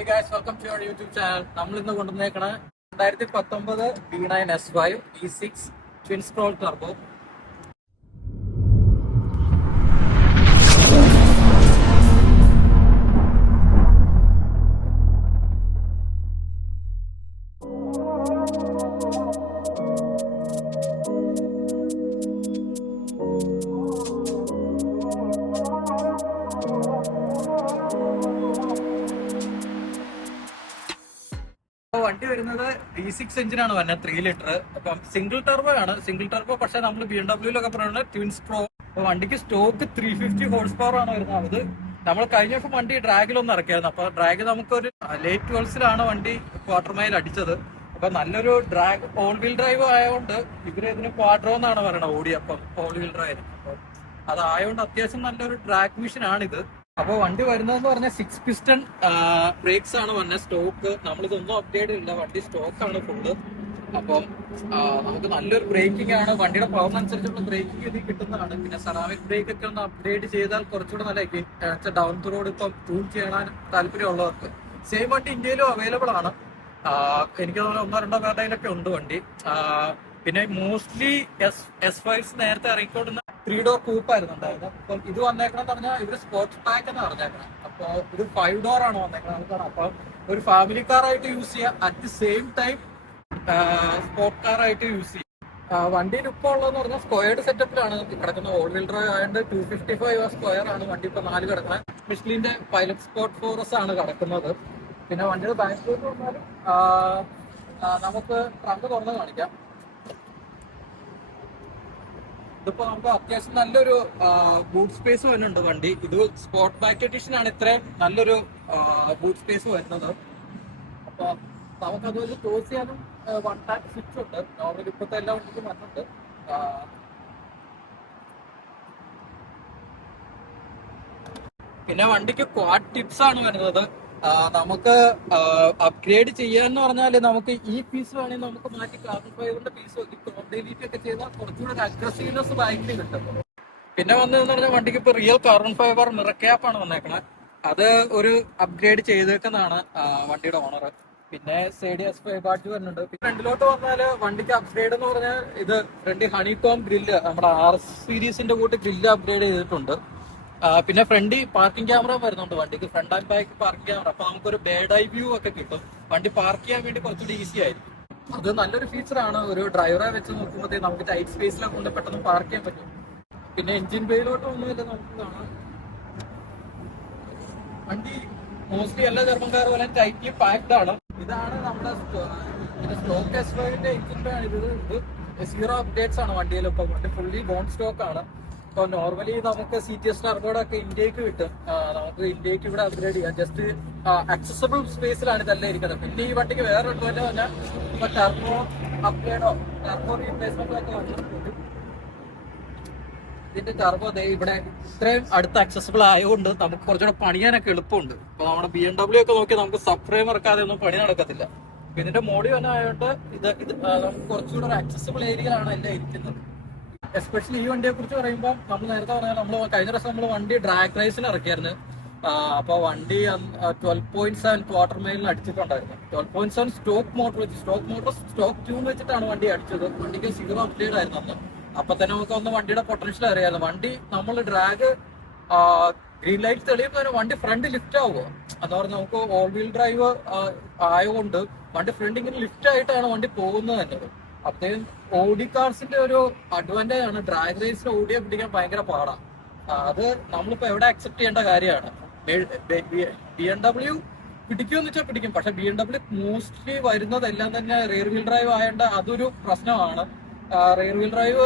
Hey guys, welcome to our YouTube channel. നമ്മൾ ഇന്ന് കൊണ്ടുവന്നേക്കണ 2019 B9 S5 E6 twin scroll turbo. വണ്ടി വരുന്നത് V6 എഞ്ചിനാണ് വരുന്നത്, 3 ലിറ്റർ. അപ്പം സിംഗിൾ ടർബോ ആണ്. സിംഗിൾ ടർബോ പക്ഷെ നമ്മൾ BMW പറയുന്നത് ട്വിൻ സ്ക്രോ. അപ്പൊ വണ്ടിക്ക് സ്റ്റോക്ക് 350 ഹോഴ്സ് പവർ ആണ് വരുന്നത്. അത് നമ്മൾ കഴിഞ്ഞ ദിവസം വണ്ടി ഡ്രാഗിലൊന്നും ഇറക്കിയായിരുന്നു. അപ്പൊ ഡ്രാഗ് നമുക്കൊരു ലേറ്റ് 12 വണ്ടി ക്വാർട്ടർ മൈൽ അടിച്ചത്. അപ്പൊ നല്ലൊരു ഡ്രാഗ് ഓൾ വീൽ ഡ്രൈവ് ആയതുകൊണ്ട് ഇതിന് ക്വാഡ്രോ എന്നാണ് പറയുന്നത് ഓടി. അപ്പം ഓൾ വീൽ ഡ്രൈവ് അതായതുകൊണ്ട് അത്യാവശ്യം നല്ലൊരു ഡ്രാഗ് മെഷീൻ ആണിത്. അപ്പൊ വണ്ടി വരുന്നതെന്ന് പറഞ്ഞാൽ 6 പിസ്റ്റൺ ബ്രേക്സ് ആണ് വന്നത്. സ്റ്റോക്ക് നമ്മളിതൊന്നും അപ്ഗ്രേഡ് ഇല്ല, വണ്ടി സ്റ്റോക്ക് ആണ് ഫുള്ള്. അപ്പം നമുക്ക് നല്ലൊരു ബ്രേക്കിംഗ് ആണ്. വണ്ടിയുടെ പവർ അനുസരിച്ചുള്ള ബ്രേക്കിംഗ് ഇത് കിട്ടുന്നതാണ്. പിന്നെ സെറാമിക് ബ്രേക്ക് ഒക്കെ ഒന്ന് അപ്ഗ്രേഡ് ചെയ്താൽ കുറച്ചുകൂടെ നല്ല ഡൗൺ ദ റോഡ് ഇപ്പം ടൂൺ ചെയ്യാൻ താല്പര്യമുള്ളവർക്ക് സെയിം വണ്ടി ഇന്ത്യയിലും അവൈലബിൾ ആണ്. എനിക്ക് തോന്നുന്നു 1-2 പേരുടെയിലൊക്കെ ഉണ്ട് വണ്ടി. പിന്നെ മോസ്റ്റ്ലി S5 നേരത്തെ ഇറങ്ങിക്കൊണ്ടുന്ന 3 ഡോർ കൂപ്പ് ആയിരുന്നു ഉണ്ടായിരുന്നത്. അപ്പം ഇത് വന്നേക്കണെന്ന് പറഞ്ഞാൽ ഇവര് സ്പോർട്സ് പാക്ക് എന്ന് പറഞ്ഞേക്കണം. അപ്പൊ ഇത് 5 ഡോർ ആണ് വന്നേക്കുന്നത്. അപ്പൊ ഒരു ഫാമിലി കാർ ആയിട്ട് യൂസ് ചെയ്യാം, at the same time sport car ആയിട്ട് യൂസ് ചെയ്യാം. വണ്ടിയിൽ ഇപ്പോൾ ഉള്ളതെന്ന് പറഞ്ഞാൽ സ്ക്വയർഡ് സെറ്റപ്പിലാണ് കിടക്കുന്നത്. ഓൾ വീൽ ഡ്രൈവ് ആയതുകൊണ്ട് 255 സ്ക്വയർ ആണ് വണ്ടി ഇപ്പൊ 4 കിടക്കുന്നത്. മിഷ്ലിന്റെ പൈലറ്റ് സ്പോർട്ട് ഫോറസ് ആണ് കിടക്കുന്നത്. പിന്നെ വണ്ടിയുടെ ബാക്കിലോട്ട് വന്നാലും നമുക്ക് ട്രങ്ക് തുറന്ന് കാണിക്കാം. ഇതിപ്പോ നമുക്ക് അത്യാവശ്യം നല്ലൊരു ബൂട്ട് സ്പേസ് വരുന്നുണ്ട് വണ്ടി. ഇത് സ്പോർട്ട് ബാക്ക് എഡിഷൻ ആണ് ഇത്രയും നല്ലൊരു ബൂട്ട് സ്പേസ് വരുന്നത്. അപ്പൊ നമുക്കതുപോലെ ക്ലോസ് ചെയ്യാനും 1 ടാപ്പ് സ്വിച്ച് ഉണ്ട്. നോർമലി ഇപ്പോഴത്തെ എല്ലാ വണ്ടിക്കും വന്നിട്ടുണ്ട്. പിന്നെ വണ്ടിക്ക് ക്വാഡ് ടിപ്സ് ആണ് വരുന്നത്. നമുക്ക് അപ്ഗ്രേഡ് ചെയ്യാന്ന് പറഞ്ഞാല് നമുക്ക് ഈ പീസ് വേണമെങ്കിൽ നമുക്ക് മാറ്റി കാർബൺ ഫൈബറിന്റെ പീസ് ഡിലീറ്റ് ഒക്കെ ചെയ്താൽ കുറച്ചുകൂടെ ഒരു അഗ്രസീവ്നെസ് ബൈക്കിൽ കിട്ടും. പിന്നെ വന്നതെന്ന് പറഞ്ഞാൽ വണ്ടിക്ക് ഇപ്പൊ real carbon fibre mirror cap ആണ് വന്നേക്കണത്. അത് ഒരു അപ്ഗ്രേഡ് ചെയ്തേക്കുന്നതാണ് വണ്ടിയുടെ ഓണർ. പിന്നെ സൈഡ് S5 ബാഡ്ജ് വരുന്നുണ്ട്. പിന്നെ ഫ്രണ്ടിലോട്ട് വന്നാല് വണ്ടിക്ക് അപ്ഗ്രേഡ് എന്ന് പറഞ്ഞാൽ ഇത് ഫ്രണ്ട് ഹണികോം ഗ്രില്ല്, നമ്മുടെ RS സീരീസിന്റെ കൂട്ട് ഗ്രില്ല് അപ്ഗ്രേഡ് ചെയ്തിട്ടുണ്ട്. പിന്നെ ഫ്രണ്ട് പാർക്കിംഗ് ക്യാമറ വരുന്നുണ്ട് വണ്ടിക്ക്, front and back parking camera. അപ്പൊ നമുക്കൊരു ബേഡ് ഐ വ്യൂ ഒക്കെ കിട്ടും. വണ്ടി പാർക്ക് ചെയ്യാൻ വേണ്ടി കുറച്ചുകൂടി ഈസി ആയിരിക്കും. അത് നല്ലൊരു ഫീച്ചർ ആണ്. ഒരു ഡ്രൈവറെ വെച്ച് നോക്കുമ്പോഴത്തേക്ക് നമുക്ക് ടൈറ്റ് സ്പേസിലൊക്കെ കൊണ്ട് പെട്ടെന്ന് പാർക്ക് ചെയ്യാൻ പറ്റും. പിന്നെ എഞ്ചിൻ ബേയിലോട്ട് ഒന്നുമില്ല, നമുക്ക് കാണാം. വണ്ടി മോസ്റ്റ്ലി എല്ലാ ജർമ്മൻകാർ പോലെ ടൈറ്റ്ലി പാക്ഡ് ആണ്. ഇതാണ് നമ്മുടെ സ്റ്റോക്ക് S5ന്റെ എഞ്ചിൻ ബേ ആണ്. ഇത് 0 അപ്ഡേറ്റ്സ് ആണ് വണ്ടിയിൽ. ഇപ്പൊ വണ്ടി ഫുള്ളി ബോൺ സ്റ്റോക്ക് ആണ്. ഇപ്പൊ നോർമലി നമുക്ക് CTS ടർബോയൊക്കെ ഇന്ത്യക്ക് കിട്ടും. നമുക്ക് ഇന്ത്യക്ക് ഇവിടെ അപ്ഗ്രേഡ് ചെയ്യാം. ജസ്റ്റ് അക്സസിബിൾ സ്പേസിലാണ് ഇതെല്ലാം ഇരിക്കുന്നത്. പിന്നെ ഈ വണ്ടിക്ക് വേറെ അഡ്വാൻറ്റേജ് പറഞ്ഞാൽ ഇപ്പൊ ടർബോ അപ്ഗ്രേഡോ ടർബോ റീപ്ലേസ്മെന്റോ ഒക്കെ വന്നിട്ടുണ്ട്. ഇതിന്റെ ടർബോ ഇവിടെ ഇത്രയും അടുത്ത് അക്സസിബിൾ ആയതുകൊണ്ട് നമുക്ക് കുറച്ചുകൂടെ പണിയാനൊക്കെ എളുപ്പമുണ്ട്. ഇപ്പൊ നമ്മുടെ BMW ഒക്കെ നോക്കിയാൽ നമുക്ക് സബ് ഫ്രെയിം ഇറക്കാതെ ഒന്നും പണി നടക്കത്തില്ല. ഇതിന്റെ മോഡി തന്നെ ആയതുകൊണ്ട് ഇത് നമുക്ക് കുറച്ചുകൂടെ ഒരു അക്സസിബിൾ ഏരിയയിലാണ് എല്ലാം ഇരിക്കുന്നത്. എസ്പെഷ്യലി ഈ വണ്ടിയെ കുറിച്ച് പറയുമ്പോൾ നമ്മൾ നേരത്തെ പറഞ്ഞാൽ നമ്മൾ കഴിഞ്ഞ ദിവസം നമ്മൾ വണ്ടി ഡ്രാഗ് റേസിന് ഇറക്കിയായിരുന്നു. അപ്പൊ വണ്ടി 12.7 ക്വാർട്ടർ മൈലിൽ അടിച്ചിട്ടുണ്ടായിരുന്നു. 12.7 സ്റ്റോക്ക് മോട്ടർ സ്റ്റോക്ക് ട്യൂൺ വെച്ചിട്ടാണ് വണ്ടി അടിച്ചത്. വണ്ടിക്ക് 0 അപ്ഗ്രേഡ് ആയിരുന്നു അന്ന്. അപ്പൊ തന്നെ നമുക്ക് ഒന്ന് വണ്ടിയുടെ പൊട്ടൻഷ്യൽ അറിയാമായിരുന്നു. വണ്ടി നമ്മൾ ഡ്രാഗ് ഗ്രീൻ ലൈറ്റ് തെളിയുമ്പോൾ വണ്ടി ഫ്രണ്ട് ലിഫ്റ്റ് ആവുക എന്ന് പറഞ്ഞാൽ നമുക്ക് ഓൾ വീൽ ഡ്രൈവ് ആയതുകൊണ്ട് വണ്ടി ഫ്രണ്ട് ഇങ്ങനെ ലിഫ്റ്റ് ആയിട്ടാണ് വണ്ടി പോകുന്നത് തന്നെ. അപ്പോഴും ഓഡി കാർസിന്റെ ഒരു അഡ്വാൻറ്റേജ് ആണ്. ഡ്രാഗ് റേസിൽ ഓടിയെ പിടിക്കാൻ ഭയങ്കര പാടാണ്. അത് നമ്മളിപ്പോ എവിടെ അക്സെപ്റ്റ് ചെയ്യേണ്ട കാര്യമാണ്. BMW പിടിക്കുമെന്ന് വെച്ചാൽ പിടിക്കും. പക്ഷെ BMW മോസ്റ്റ്ലി വരുന്നതെല്ലാം തന്നെ റിയർ വീൽ ഡ്രൈവ് ആയതുകൊണ്ട് അതൊരു പ്രശ്നമാണ്. Rear wheel drive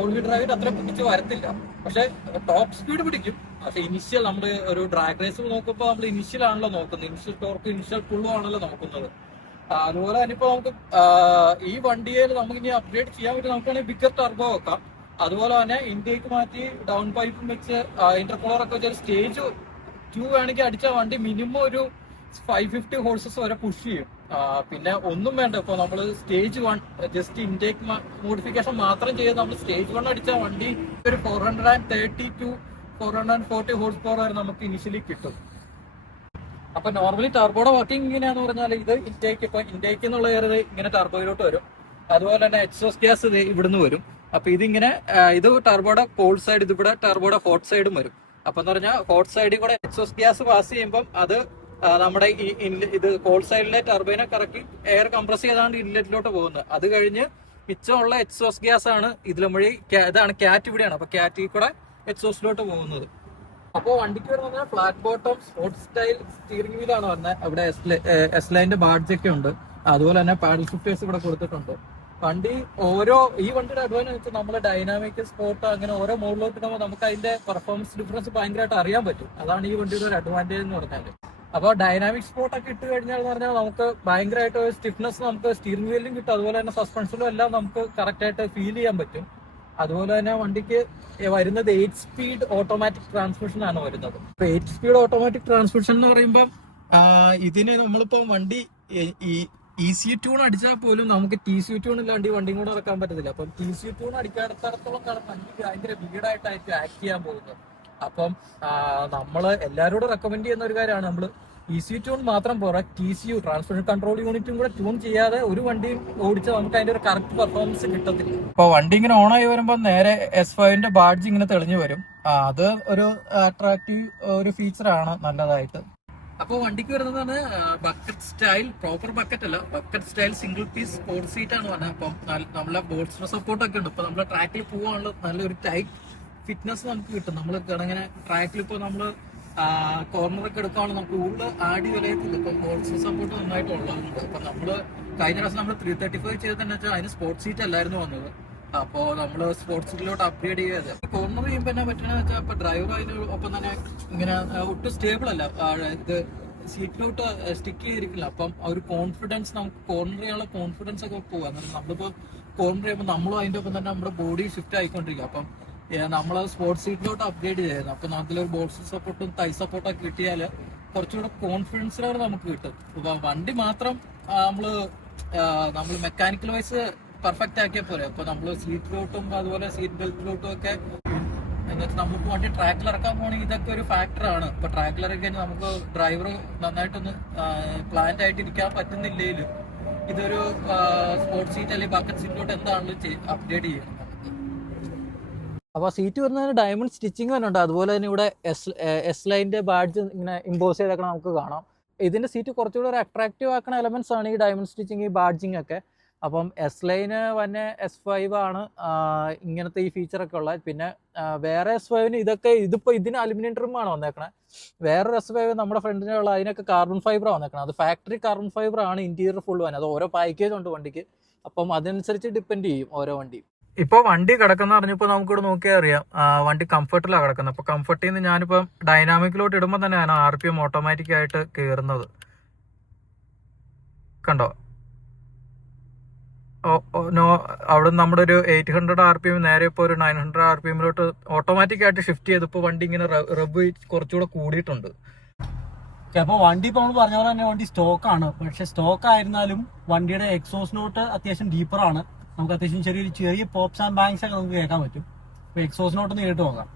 all wheel ഡ്രൈവിൽ അത്ര പിടിച്ച് വരത്തില്ല. പക്ഷെ ടോപ്പ് സ്പീഡ് പിടിക്കും. പക്ഷെ ഇനിഷ്യൽ നമ്മൾ ഒരു ഡ്രാഗ് റേസ് നോക്കുമ്പോൾ നമ്മൾ ഇനിഷ്യൽ ആണല്ലോ നോക്കുന്നത്. ഇനിഷ്യൽ ടോർക്ക് ഇനിഷ്യൽ പുള്ളും ആണല്ലോ നോക്കുന്നത്. അതുപോലെ തന്നെ ഇപ്പൊ നമുക്ക് ഈ വണ്ടിയിൽ നമുക്ക് ഇനി അപ്ഗ്രേഡ് ചെയ്യാൻ പറ്റും. നമുക്കാണെങ്കിൽ ബിഗർ ടർബോ വെക്കാം. അതുപോലെ തന്നെ ഇന്ത്യക്ക് മാറ്റി ഡൗൺ പൈപ്പും വെച്ച് ഇന്റർകൂളർ ഒക്കെ വെച്ചാൽ സ്റ്റേജ് 2 വേണമെങ്കിൽ അടിച്ച വണ്ടി മിനിമം ഒരു 550 ഹോഴ്സസ് വരെ പുഷ് ചെയ്യും. പിന്നെ ഒന്നും വേണ്ട. ഇപ്പൊ നമ്മൾ സ്റ്റേജ് 1 ജസ്റ്റ് ഇൻടേക്ക് മോഡിഫിക്കേഷൻ മാത്രം ചെയ്ത് നമ്മൾ സ്റ്റേജ് 1 അടിച്ച വണ്ടി ഒരു 430 to 440 ഹോഴ്സ് പവർ വരെ നമുക്ക് ഇനിഷ്യലി കിട്ടും. അപ്പൊ നോർമലി ടർബോയുടെ വർക്കിംഗ് ഇങ്ങനെയാന്ന് പറഞ്ഞാൽ ഇത് ഇൻടേക്ക് എന്നുള്ള കയറി ഇങ്ങനെ ടർബോയിലോട്ട് വരും. അതുപോലെ തന്നെ എക്സോസ്റ്റ് ഗ്യാസ് ഇത് ഇവിടുന്ന് വരും. അപ്പൊ ഇതിങ്ങനെ ഇത് ടർബോയുടെ കോൾഡ് സൈഡ്, ഇത് ഇവിടെ ടർബോയുടെ ഹോട്ട് സൈഡും വരും. അപ്പൊ എന്ന് പറഞ്ഞാൽ ഹോട്ട് സൈഡിൽ കൂടെ എക്സോസ്റ്റ് ഗ്യാസ് പാസ് ചെയ്യുമ്പോൾ അത് നമ്മുടെ ഈ ഇത് കോൾഡ് സൈഡിലെ ടർബൈനെ കറക്കി എയർ കംപ്രസ് ചെയ്താണ് ഇൻലെറ്റിലോട്ട് പോകുന്നത്. അത് കഴിഞ്ഞ് മിച്ചമുള്ള എക്സോസ്റ്റ് ഗ്യാസ് ആണ് ഇതിലും വഴി ഇതാണ് ക്യാറ്റ് ഇവിടെയാണ്. അപ്പൊ ക്യാറ്റിൽ കൂടെ എക്സോസ്റ്റിലോട്ട് പോകുന്നത്. അപ്പോൾ വണ്ടിക്ക് വരുന്നത് flat bottom sports style steering വീലാണ് വരുന്നത്. അവിടെ എസ് ലൈൻ്റെ ബാഡ്ജ് ഒക്കെ ഉണ്ട്. അതുപോലെ തന്നെ പാഡൽ ഷിഫ്റ്റേഴ്സ് ഇവിടെ കൊടുത്തിട്ടുണ്ട്. വണ്ടി ഈ വണ്ടിയുടെ അഡ്വാൻറ്റേജ് വെച്ചാൽ നമ്മൾ ഡൈനാമിക് സ്പോർട്ട് അങ്ങനെ ഓരോ മോഡിലോട്ട് ഇടുമ്പോൾ നമുക്ക് അതിന്റെ പെർഫോമൻസ് ഡിഫറൻസ് ഭയങ്കരമായിട്ട് അറിയാൻ പറ്റും. അതാണ് ഈ വണ്ടിയുടെ ഒരു അഡ്വാൻറ്റേജ് എന്ന് പറഞ്ഞാൽ. അപ്പോൾ ഡൈനാമിക് സ്പോർട്ട് ഒക്കെ ഇട്ട് കഴിഞ്ഞാൽ എന്ന് പറഞ്ഞാൽ നമുക്ക് ഭയങ്കരമായിട്ട് സ്റ്റിഫ്നെസ് നമുക്ക് സ്റ്റിയറിംഗ് വീലിലും കിട്ടും. അതുപോലെ തന്നെ സസ്പെൻഷനിലും എല്ലാം നമുക്ക് കറക്റ്റ് ആയിട്ട് ഫീൽ ചെയ്യാൻ പറ്റും. അതുപോലെ തന്നെ വണ്ടിക്ക് വരുന്നത് 8 സ്പീഡ് ഓട്ടോമാറ്റിക് ട്രാൻസ്മിഷൻ ആണ് വരുന്നത്. 8 സ്പീഡ് ഓട്ടോമാറ്റിക് ട്രാൻസ്മിഷൻ എന്ന് പറയുമ്പോൾ ഇതിന് നമ്മളിപ്പോൾ വണ്ടി ECU ട്യൂൺ അടിച്ചാൽ പോലും നമുക്ക് TCU ട്യൂൺ ഇല്ലാണ്ട് ഈ വണ്ടിയും കൂടെ ഇറക്കാൻ പറ്റത്തില്ല. അപ്പം TCU ട്യൂൺ അടിക്കാടത്തോളം കാലം വണ്ടി ഭയങ്കര വീടായിട്ടായിരിക്കും ആക്ട് ചെയ്യാൻ പോകുന്നത്. അപ്പം നമ്മള് എല്ലാവരോടും റെക്കമെൻഡ് ചെയ്യുന്ന ഒരു കാര്യമാണ്, നമ്മൾ ECU ട്യൂൺ മാത്രം പോരാ, TCU ട്രാൻസ്മിഷൻ കൺട്രോൾ യൂണിറ്റും കൂടെ ട്യൂൺ ചെയ്യാതെ ഒരു വണ്ടിയും ഓടിച്ചാൽ നമുക്ക് അതിന്റെ ഒരു കറക്റ്റ് പെർഫോമൻസ് കിട്ടത്തില്ല. ഇപ്പൊ വണ്ടി ഇങ്ങനെ ഓൺ ആയി വരുമ്പോൾ നേരെ S5ന്റെ ബാഡ്ജ് ഇങ്ങനെ തെളിഞ്ഞു വരും. അത് ഒരു അട്രാക്റ്റീവ് ഒരു ഫീച്ചറാണ് നല്ലതായിട്ട്. അപ്പോൾ വണ്ടിക്ക് വരുന്നതാണ് ബക്കറ്റ് സ്റ്റൈൽ, പ്രോപ്പർ ബക്കറ്റ് അല്ല, bucket style single piece sports seat ആണ് പറഞ്ഞത്. അപ്പം നമ്മളെ ബോൾസ്റ്റർ സപ്പോർട്ട് ഒക്കെ ഉണ്ട്. ഇപ്പൊ നമ്മളെ ട്രാക്കിൽ പോകാനുള്ള നല്ലൊരു ടൈറ്റ് ഫിറ്റ്നസ് നമുക്ക് കിട്ടും. നമ്മൾ ഇങ്ങനെ ട്രാക്കിൽ ഇപ്പോൾ നമ്മൾ കോർണറൊക്കെ എടുക്കുകയാണെങ്കിൽ നമുക്ക് ഉള്ളിൽ ആടി വിലയത്തില്ല. ഇപ്പം ബോൾസ്റ്റർ സപ്പോർട്ട് നന്നായിട്ട് ഉള്ളതുണ്ട്. അപ്പൊ നമ്മള് കഴിഞ്ഞ പ്രാവശ്യം നമ്മൾ 335 ചെയ്തതെന്ന് വെച്ചാൽ അതിന് സ്പോർട്സ് സീറ്റ് അല്ലായിരുന്നു വന്നത്. അപ്പോൾ നമ്മൾ സ്പോർട്സ് സീറ്റിലോട്ട് അപ്ഗ്രേഡ് ചെയ്തത്. കോർണർ ചെയ്യുമ്പോൾ എന്നാ പറ്റണെന്ന് വെച്ചാൽ ഇപ്പൊ ഡ്രൈവർ അതിന് ഒപ്പം തന്നെ ഇങ്ങനെ ഒട്ടും സ്റ്റേബിൾ അല്ല, ഇത് സീറ്റിലോട്ട് സ്റ്റിക്ക് ചെയ്തിരിക്കില്ല. അപ്പം ആ ഒരു കോൺഫിഡൻസ്, നമുക്ക് കോർണർ ചെയ്യാനുള്ള കോൺഫിഡൻസ് ഒക്കെ പോകാം. നമ്മളിപ്പോൾ കോർണർ ചെയ്യുമ്പോൾ നമ്മളും അതിൻ്റെ ഒപ്പം തന്നെ നമ്മുടെ ബോഡി ഷിഫ്റ്റ് ആയിക്കൊണ്ടിരിക്കും. അപ്പം നമ്മൾ സ്പോർട്സ് സീറ്റിലോട്ട് അപ്ഗ്രേഡ് ചെയ്തായിരുന്നു. അപ്പം നമുക്കൊരു ബോൾസ്റ്റർ സപ്പോർട്ടും തൈ സപ്പോർട്ടൊക്കെ കിട്ടിയാൽ കുറച്ചുകൂടെ കോൺഫിഡൻസിലാണ് നമുക്ക് കിട്ടും. വണ്ടി മാത്രം നമ്മൾ മെക്കാനിക്കൽ വൈസ് പെർഫെക്റ്റ് ആക്കിയാൽ പോരെ. അപ്പൊ നമ്മള് സീറ്റിലോട്ടും അതുപോലെ സീറ്റ് ബെൽറ്റിലോട്ടും ഒക്കെ എന്നുവെച്ചാൽ നമുക്ക് വണ്ടി ട്രാക്കിൽ ഇറക്കാൻ പോകണമെങ്കിൽ ഇതൊക്കെ ഒരു ഫാക്ടറാണ്. ഇപ്പൊ ട്രാക്കിൽ ഇറക്കി കഴിഞ്ഞാൽ നമുക്ക് ഡ്രൈവർ നന്നായിട്ടൊന്ന് പ്ലാന്റ് ആയിട്ട് ഇരിക്കാൻ പറ്റുന്നില്ലെങ്കിലും ഇതൊരു സ്പോർട്സ് സീറ്റ് അല്ലെങ്കിൽ ബക്കറ്റ് സീറ്റിലോട്ട് എന്താണെങ്കിലും അപ്ഗ്രേഡ് ചെയ്യണം. അപ്പൊ സീറ്റ് വരുന്നതിന് ഡയമണ്ട് സ്റ്റിച്ചിങ് തന്നെ ഉണ്ട്. അതുപോലെ തന്നെ ഇവിടെ എസ് ലൈൻ്റെ ബാഡ്ജ് ഇങ്ങനെ ഇമ്പോസ് ചെയ്തേക്കണം നമുക്ക് കാണാം. ഇതിന്റെ സീറ്റ് കുറച്ചുകൂടെ ഒരു അട്രാക്റ്റീവ് ആക്കുന്ന എലമെന്റ്സ് ആണ് ഈ ഡയമണ്ട് സ്റ്റിച്ചിങ്, ഈ ബാഡ്ജിങ് ഒക്കെ. അപ്പം എസ് ലൈന് തന്നെ S5 ആണ് ഇങ്ങനത്തെ ഈ ഫീച്ചറൊക്കെ ഉള്ളത്. പിന്നെ വേറെ S5ന് ഇതിപ്പോൾ ഇതിന് അലുമിനിയം ട്രിമ്മാണ് വന്നേക്കണേ. വേറൊരു S5 നമ്മുടെ ഫ്രണ്ടിനുള്ള അതിനൊക്കെ കാർബൺ ഫൈബറാണ് വന്നേക്കണം. അത് ഫാക്ടറി കാർബൺ ഫൈബർ ആണ് ഇന്റീരിയർ ഫുൾ വന്നത്. അത് ഓരോ പാക്കേജ് ഉണ്ട് വണ്ടിക്ക്. അപ്പം അതനുസരിച്ച് ഡിപ്പെൻഡ് ചെയ്യും ഓരോ വണ്ടി. ഇപ്പോൾ വണ്ടി കിടക്കുന്ന പറഞ്ഞപ്പോൾ നമുക്കിവിടെ നോക്കിയാൽ അറിയാം വണ്ടി കംഫർട്ടിലാണ് കിടക്കുന്നത്. അപ്പോൾ കംഫർട്ടിൽ നിന്ന് ഞാനിപ്പം ഡൈനാമിക്കിലോട്ട് ഇടുമ്പോൾ തന്നെയാണ് RPM ഓട്ടോമാറ്റിക് ആയിട്ട് കയറുന്നത്. കണ്ടോ, അവിടെ നമ്മുടെ ഒരു 800 RPM നേരെ ഇപ്പോൾ ഒരു 900 RPMലോട്ട് ഓട്ടോമാറ്റിക് ആയിട്ട് ഷിഫ്റ്റ് ചെയ്തപ്പോൾ വണ്ടി ഇങ്ങനെ റബ്ബ് കുറച്ചുകൂടെ കൂടിയിട്ടുണ്ട്. അപ്പോൾ വണ്ടി ഇപ്പോൾ നമ്മൾ പറഞ്ഞ പോലെ തന്നെ വണ്ടി സ്റ്റോക്കാണ്. പക്ഷെ സ്റ്റോക്ക് ആയിരുന്നാലും വണ്ടിയുടെ എക്സോസ് നോട്ട് അത്യാവശ്യം ഡീപ്പറാണ്. നമുക്ക് അത്യാവശ്യം ചെറിയ പോപ്സ് ആൻഡ് ബാങ്സ് ഒക്കെ നമുക്ക് കേൾക്കാൻ പറ്റും. അപ്പോൾ എക്സോസ് നോട്ട് ഒന്ന് കേട്ട് നോക്കാം.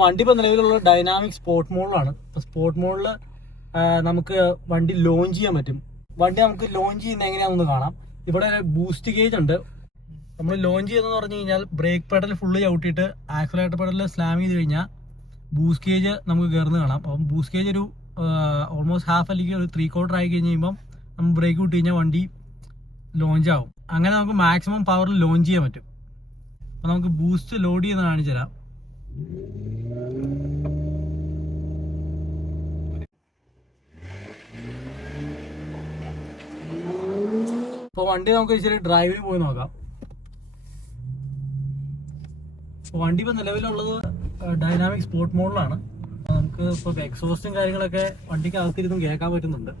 വണ്ടി ഇപ്പോൾ നിലവിലുള്ള ഡൈനാമിക് സ്പോർട്ട് മോഡിലാണ്. ഇപ്പോൾ സ്പോർട്ട് മോഡിൽ നമുക്ക് വണ്ടി ലോഞ്ച് ചെയ്യാൻ പറ്റും. വണ്ടി നമുക്ക് ലോഞ്ച് ചെയ്യുന്നത് എങ്ങനെയാണെന്ന് കാണാം. ഇവിടെ ബൂസ്റ്റ് ഗേജ് ഉണ്ട്. നമ്മൾ ലോഞ്ച് ചെയ്യുന്നതെന്ന് പറഞ്ഞു കഴിഞ്ഞാൽ ബ്രേക്ക് പെഡൽ ഫുള്ള് ചവിട്ടിയിട്ട് ആക്സിലറേറ്റർ പെഡലിൽ സ്ലാം ചെയ്ത് കഴിഞ്ഞാൽ ബൂസ്റ്റ് ഗേജ് നമുക്ക് കയറുന്നത് കാണാം. അപ്പം ബൂസ്റ്റ് ഗേജ് ഒരു ഓൾമോസ്റ്റ് ഹാഫ് അല്ലെങ്കിൽ ഒരു 3/4 ആയി കഴിഞ്ഞ് കഴിയുമ്പം നമ്മൾ ബ്രേക്ക് വിട്ട് കഴിഞ്ഞാൽ വണ്ടി ലോഞ്ച് ആവും. അങ്ങനെ നമുക്ക് മാക്സിമം പവറിൽ ലോഞ്ച് ചെയ്യാൻ പറ്റും. അപ്പം നമുക്ക് ബൂസ്റ്റ് ലോഡ് ചെയ്യുന്ന കാണിച്ചു തരാം. ഇപ്പോൾ വണ്ടി നമുക്ക് ഇച്ചിരി ഡ്രൈവിന് പോയി നോക്കാം. വണ്ടി ഇപ്പോൾ നിലവിലുള്ളത് ഡൈനാമിക് സ്പോർട്ട് മോഡിലാണ്. നമുക്ക് ഇപ്പോൾ എക്സോസ്റ്റും കാര്യങ്ങളൊക്കെ വണ്ടിക്ക് അകത്തിരുന്നും കേൾക്കാൻ പറ്റുന്നുണ്ട്.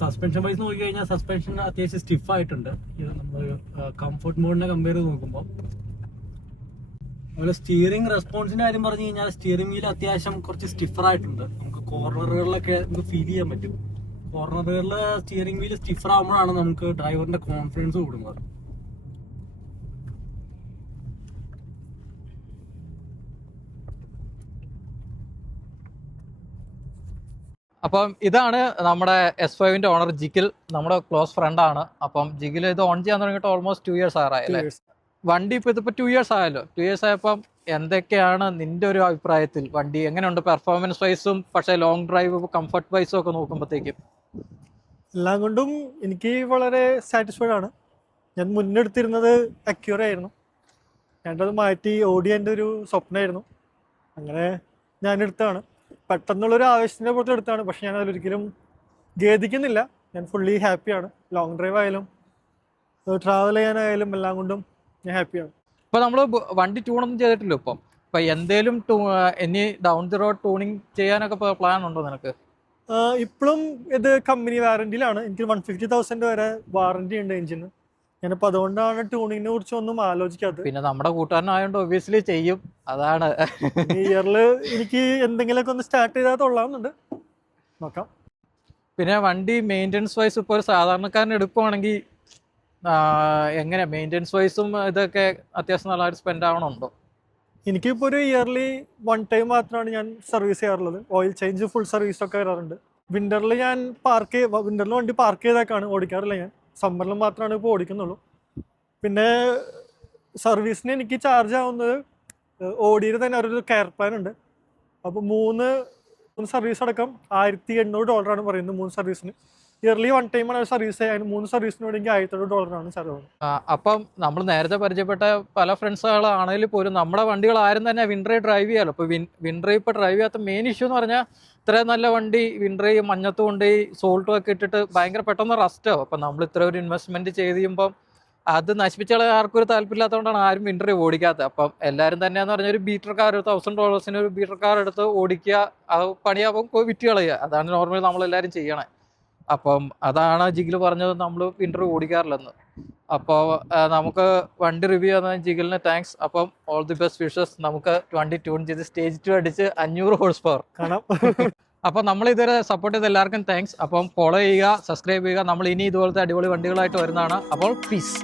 സസ്പെൻഷൻ വൈസ് നോക്കി കഴിഞ്ഞാൽ സസ്പെൻഷൻ അത്യാവശ്യം സ്റ്റിഫ് ആയിട്ടുണ്ട്. ഇത് നമ്മൾ കംഫർട്ട് മോഡിനെ കമ്പയർ ചെയ്ത് നോക്കുമ്പോൾ. അതുപോലെ സ്റ്റിയറിംഗ് റെസ്പോൺസിന്റെ കാര്യം പറഞ്ഞു കഴിഞ്ഞാൽ സ്റ്റിയറിംഗ് വീൽ അത്യാവശ്യം കുറച്ച് സ്റ്റിഫർ ആയിട്ടുണ്ട്. നമുക്ക് കോർണറുകളിലൊക്കെ നമുക്ക് ഫീൽ ചെയ്യാൻ പറ്റും. കോർണറുകളിൽ സ്റ്റിയറിംഗ് വീല് സ്റ്റിഫർ ആകുമ്പോഴാണ് നമുക്ക് ഡ്രൈവറിന്റെ കോൺഫിഡൻസ് കൂടുന്നത്. അപ്പം ഇതാണ് നമ്മുടെ S5-ന്റെ ഓണർ ജിഗിൽ, നമ്മുടെ ക്ലോസ് ഫ്രണ്ട് ആണ്. അപ്പം ജിഗിൽ ഇത് ഓൺ ചെയ്യാൻ തുടങ്ങിയിട്ട് ഓൾമോസ്റ്റ് 2 years ആയല്ലേ? വണ്ടി ഇതിപ്പോ 2 years ആയല്ലോ. 2 years ആയപ്പം എന്തൊക്കെയാണ് നിന്റെ ഒരു അഭിപ്രായത്തിൽ വണ്ടി എങ്ങനെയുണ്ട് പെർഫോമൻസ് വൈസും പക്ഷേ ലോങ് ഡ്രൈവ് കംഫർട്ട് വൈസും ഒക്കെ നോക്കുമ്പോഴത്തേക്കും? എല്ലാം കൊണ്ടും എനിക്ക് വളരെ സാറ്റിസ്ഫൈഡ് ആണ്. ഞാൻ മുന്നെടുത്തിരുന്നത് അക്യൂറ ആയിരുന്നു. ഞാനത് മാറ്റി ഓടി എൻ്റെ ഒരു സ്വപ്നമായിരുന്നു. അങ്ങനെ ഞാനെടുത്താണ്. പെട്ടെന്നുള്ളൊരു ആവേശത്തിൻ്റെ പുറത്ത് എടുത്താണ്. പക്ഷെ ഞാൻ അതിലൊരിക്കലും ഖേദിക്കുന്നില്ല. ഞാൻ ഫുള്ളി ഹാപ്പിയാണ്. ലോങ് ഡ്രൈവ് ആയാലും ട്രാവൽ ചെയ്യാനായാലും എല്ലാം കൊണ്ടും ഞാൻ ഹാപ്പിയാണ്. ഇപ്പൊ നമ്മള് വണ്ടി ട്യൂണൊന്നും ചെയ്തിട്ടില്ല. ഇപ്പൊ എന്തേലും ഇനി ഡൗൺ ദി റോഡ് ട്യൂണിങ് ചെയ്യാനൊക്കെ പ്ലാൻ ഉണ്ടോ നിനക്ക്? ഇപ്പോഴും ഇത് കമ്പനി വാറന്റിയിലാണ്. എനിക്ക് 150,000 വരെ വാറന്റി ഉണ്ട് എഞ്ചിന്. ഞാനിപ്പോൾ അതുകൊണ്ടാണ് ട്യൂണിങ്ങിനെ കുറിച്ച് ഒന്നും ആലോചിക്കാത്തത്. പിന്നെ നമ്മുടെ കൂട്ടുകാരനായോണ്ട് ഒബ്വിയസ്ലി ചെയ്യും, അതാണ്. ഈ ഇയറിൽ എനിക്ക് എന്തെങ്കിലുമൊക്കെ ഒന്ന് സ്റ്റാർട്ട് ചെയ്താൽ കൊള്ളാമെന്നുണ്ട്, നോക്കാം. പിന്നെ വണ്ടി മെയിൻ്റെനൻസ് വൈസ് ഇപ്പോൾ ഒരു സാധാരണക്കാരൻ എടുക്കുവാണെങ്കിൽ എങ്ങനെ മെയിൻ്റെനൻസ് വൈസും ഇതൊക്കെ അത്യാവശ്യം നല്ലതായിട്ട് സ്പെൻഡ് ആവണമുണ്ടോ? എനിക്കിപ്പോൾ ഒരു ഇയർലി 1 ടൈം മാത്രമാണ് ഞാൻ സർവീസ് ചെയ്യാറുള്ളത്. ഓയിൽ ചേഞ്ച് ഫുൾ സർവീസൊക്കെ വരാറുണ്ട്. വിൻ്ററിൽ ഞാൻ വിൻ്ററിൽ വണ്ടി പാർക്ക് ചെയ്തേക്കാണ്, ഓടിക്കാറില്ല ഞാൻ. സമ്മറിൽ മാത്രമാണ് ഇപ്പോൾ ഓടിക്കുന്നുള്ളൂ. പിന്നെ സർവീസിന് എനിക്ക് ചാർജ് ആവുന്നത് ഓടിയിൽ തന്നെ ഒരു കെയർ പ്ലാൻ ഉണ്ട്. അപ്പോൾ 3 സർവീസ് അടക്കം $1,800 പറയുന്നത് 3 സർവീസിന്. ഇയർലി 1 ടൈമാണ് സർവീസ് ചെയ്യാൻ. 3 സർവീസിനോടെങ്കിൽ $1,800 ചെലവ്. അപ്പം നമ്മൾ നേരത്തെ പരിചയപ്പെട്ട പല ഫ്രണ്ട്സുകളാണെങ്കിലും പോലും നമ്മുടെ വണ്ടികൾ ആരും തന്നെ വിൻഡ്രൈവ് ഡ്രൈവ് ചെയ്യാമല്ലോ. ഇപ്പോൾ വിൻഡ്രൈവ് ഇപ്പോൾ ഡ്രൈവ് ചെയ്യാത്ത മെയിൻ ഇഷ്യൂ എന്ന് പറഞ്ഞാൽ ഇത്രയും നല്ല വണ്ടി വിൻഡ്രൈവ് മഞ്ഞത്ത് കൊണ്ടുപോയി സോൾട്ടും ഒക്കെ ഇട്ടിട്ട് ഭയങ്കര പെട്ടെന്ന് റസ്റ്റ് ആവും. അപ്പം നമ്മൾ ഇത്ര ഒരു ഇൻവെസ്റ്റ്മെന്റ് ചെയ്ത് കഴിയുമ്പം അത് നശിപ്പിച്ചാൽ ആർക്കും ഒരു താല്പര്യമില്ലാത്തതുകൊണ്ടാണ് ആരും വിൻഡ്രൈവ് ഓടിക്കാത്തത്. അപ്പം എല്ലാവരും തന്നെയെന്ന് പറഞ്ഞാൽ ഒരു ബീറ്റർ കാർ $1,000 ഒരു ബീറ്റർ കാർ എടുത്ത് ഓടിക്കുക, അത് പണിയാകുമ്പോൾ വിറ്റ് കളയുക. അതാണ് നോർമലി നമ്മളെല്ലാവരും ചെയ്യണേ. അപ്പം അതാണ് ജിഗിൽ പറഞ്ഞത് നമ്മൾ വിൻഡ്രൈവ് ഓടിക്കാറില്ലെന്ന്. അപ്പോൾ നമുക്ക് വണ്ടി റിവ്യൂ ചെയ്യുന്ന ജിഗിലിന് താങ്ക്സ്. അപ്പം ഓൾ ദി ബെസ്റ്റ് വിഷസ്. നമുക്ക് വണ്ടി ട്യൂൺ ചെയ്ത് സ്റ്റേജ് 2 അടിച്ച് 500 ഹോഴ്സ് പവർ കാണാം. അപ്പം നമ്മൾ ഇതുവരെ സപ്പോർട്ട് ചെയ്ത എല്ലാവർക്കും താങ്ക്സ്. അപ്പം ഫോളോ ചെയ്യുക, സബ്സ്ക്രൈബ് ചെയ്യുക. നമ്മൾ ഇനി ഇതുപോലത്തെ അടിപൊളി വണ്ടികളായിട്ട് വരുന്നതാണ്. അപ്പോൾ പീസ്.